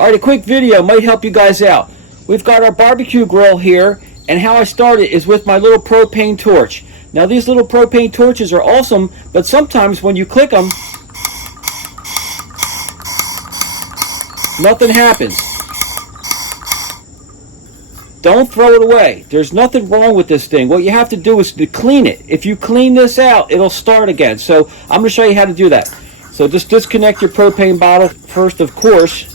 Alright, a quick video might help you guys out. We've got our barbecue grill here, and how I started is with my little propane torch. Now these little propane torches are awesome, but sometimes when you click them, nothing happens. Don't throw it away. There's nothing wrong with this thing. What you have to do is to clean it. If you clean this out, it'll start again. So I'm going to show you how to do that. So just disconnect your propane bottle first, of course.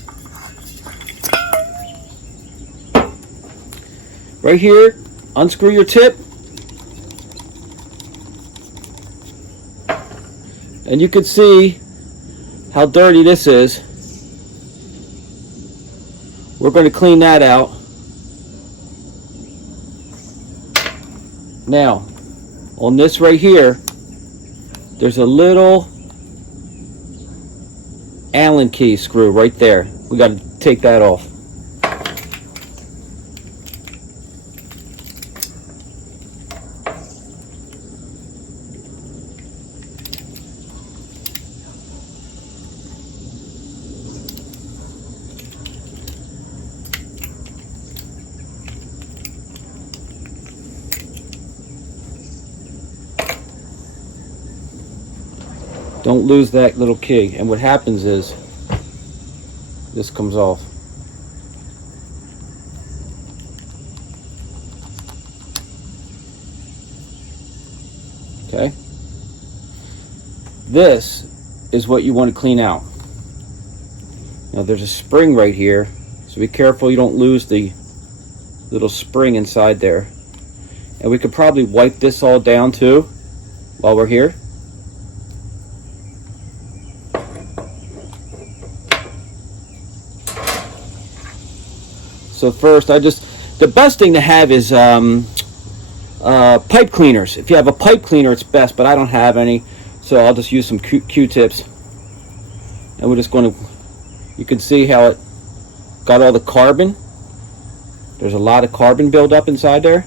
Right here, unscrew your tip. And you can see how dirty this is. We're going to clean that out. Now, on this right here, there's a little Allen key screw right there. We got to take that off. Don't lose that little key. And what happens is this comes off. Okay? This is what you want to clean out. Now there's a spring right here, so be careful you don't lose the little spring inside there. And we could probably wipe this all down too while we're here. So first, the best thing to have is pipe cleaners. If you have a pipe cleaner, it's best, but I don't have any, so I'll just use some Q-tips. And we're just going to, you can see how it got all the carbon. There's a lot of carbon buildup inside there.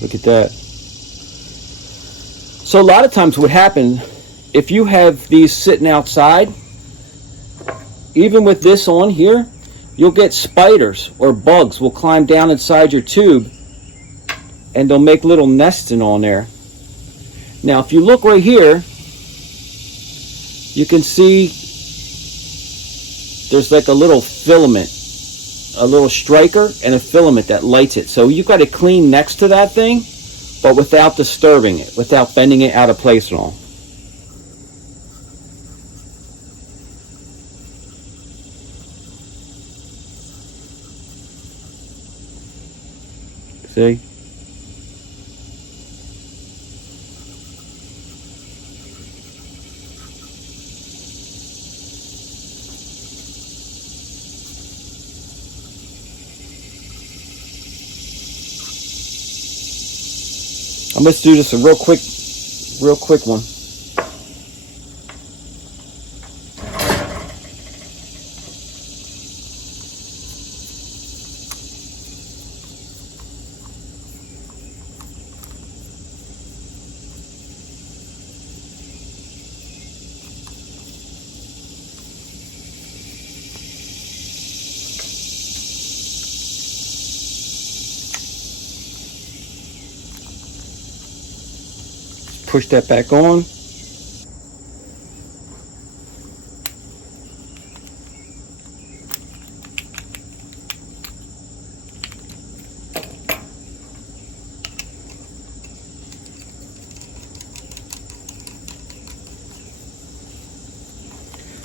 Look at that. So a lot of times what happens, if you have these sitting outside, even with this on here, you'll get spiders or bugs will climb down inside your tube and they'll make little nests on there. Now if you look right here, you can see there's like a little filament, a little striker and a filament that lights it. So you've got to clean next to that thing, but without disturbing it, without bending it out of place at all. See? I'm going to do just a real quick one. Push that back on.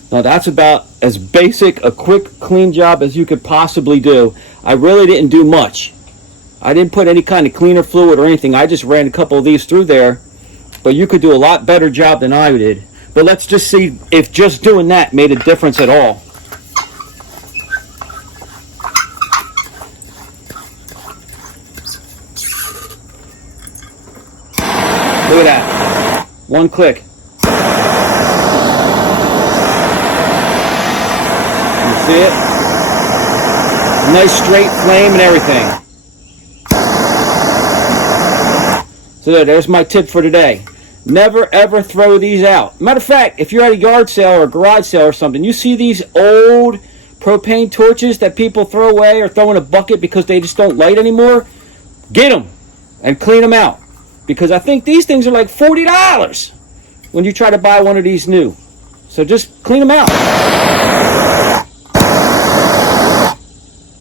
Now that's about as basic a quick clean job as you could possibly do. I really didn't do much. I didn't put any kind of cleaner fluid or anything. I just ran a couple of these through there. But you could do a lot better job than I did. But let's just see if just doing that made a difference at all. Look at that. One click. You see it? Nice straight flame and everything. So there's my tip for today. Never ever throw these out. Matter of fact, if you're at a yard sale or a garage sale or something, you see these old propane torches that people throw away or throw in a bucket because they just don't light anymore, get them and clean them out. Because I think these things are like $40 when you try to buy one of these new. So just clean them out.